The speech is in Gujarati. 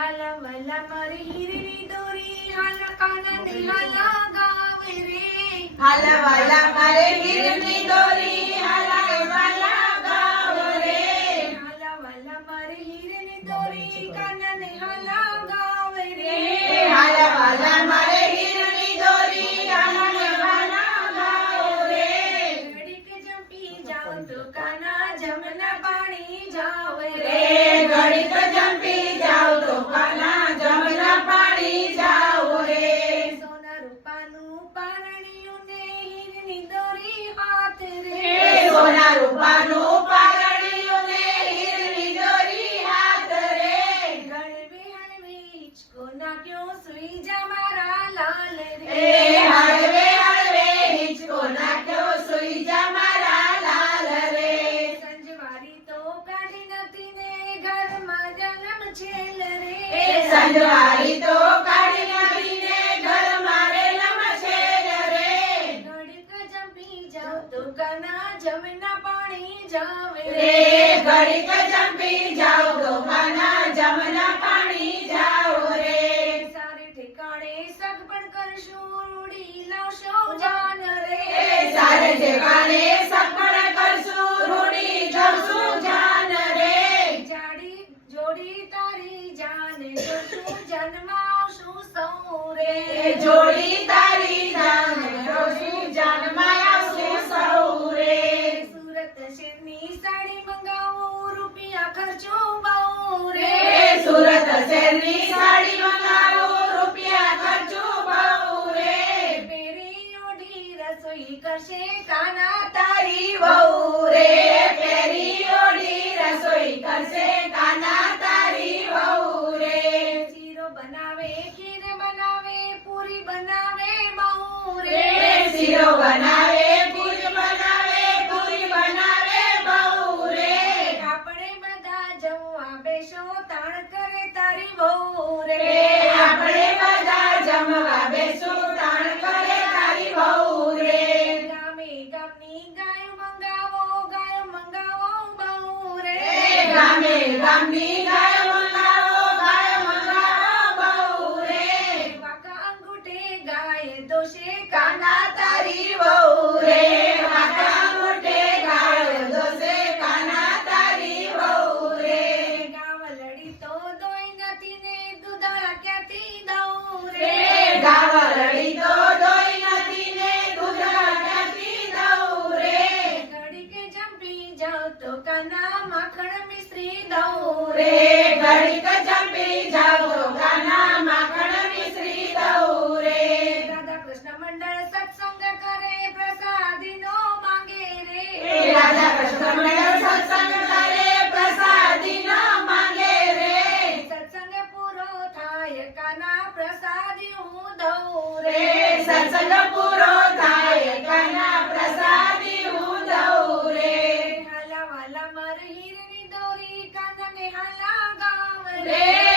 હાલા વાલા મારી હીરની દોરી હાલા કાનને હાલા ગાવે રે હાલા વાલા મારે હીરની દોરી હાલા વાલા ગાવ રે હાલા વાલા મારી હીરની દોરી કાનને હાલા ગાવે રે હાલા વાલા મારે હીરની દોરી હાલા વાલા ગાવ રે ઘડીક જંપી જાઉં તો કાના જમના પાણી જાવ રે ઘડીક જંપી જાવ તો કાના જમના પાણી જાવ રે સોના રૂપાનું પારણિયું ને હીરની દોરી હાથ રે સોના રૂપાનું પારણિયું ને હીરની દોરી હાથ રે હળવે હળવે હિંચકો નાખ્યો સુઈ જા મારા લાલ રે હળવે હળવે હિંચકો નાખ્યો સુઈ જા મારા લાલ રે સંજવારી તો કાઢી નથી ને ઘરમાં જન્મ છેલ રે સંજવારી તો કાઢી નથી ને ઘર મારે નમછેલ રે ઘડીક જંપી જાવ તો કાના જમના પાણી જાવે રે ઘડીક જંપી જાવ તો કાના જમના પાણી જાવ રે સારે ઠેકાણે સગપણ કરશું રૂડી લાવશો જાન રે સારે ઠેકાણે સપણ કરશું રૂડી જવશું જાન રે જાડી જોડી તારી જાન જોશું જન્મમાં આવશું સૌ રે જોડી તારી જાન જોશું જાનમાં આવશું સૌ રે સુરત શહેરની સાડી મંગાવું રૂપિયા ખર્ચો બહુ રે સુરત શહેરની સાડી મંગાવો રૂપિયા ખર્ચો બહુ રે પેરી ઓઢી રસોઈ કરશે કાના તારી વહુ રે પેરી ઓઢી રસોઈ કરશે કાના તારી વહુ રે શીરો બનાવે ખીર બનાવે પૂરી બનાવે બહુ રે શીરો બનાવે પૂરી બનાવે પૂરી બનાવે બહુ રે આપણે બધા જમવા બેસો તાણ કરે તારી વહુ રે આપણે બધા જમવા બેસું તાણ કરે તારી વહુ રે ગામે ગામની ગાયો મંગાવો બહુ રે ગામે ગામની ગાય મંગાવો બહુ રે વાંકા અંગૂઠે ગાય દોષે કાના તારી વહુ રે વાંકા મોઢે ગાય દોષે કાના તારી વહુ રે ગાવલડી તો દોઈ નથી ને દૂધાળા ક્યાંથી દઉં રે ગાવલડી તો દોઈ નથી ને દૂધા ક્યાંથી દઉં રે ઘડીક જંપી જાવ તો કાના માખણ મિશ્રી દઉં રે ઘડીક જંપી જાવ તો કાના માખણ મિશ્રી દઉં રે રાધા કૃષ્ણ મંડળ સત્સંગ કરે પ્રસાદીનો માંગે રે રાધા કૃષ્ણ મંડળ સત્સંગ કરે પ્રસાદી ન માંગે રે સત્સંગ પૂરો થાય કાના પ્રસાદી હું દઉં રે સત્સંગ પૂરો થાય કાના પ્રસાદી હું દઉં રે હાલા વાલા મારી હીરની દોરી કાનાને હાલા ગાવ રે રે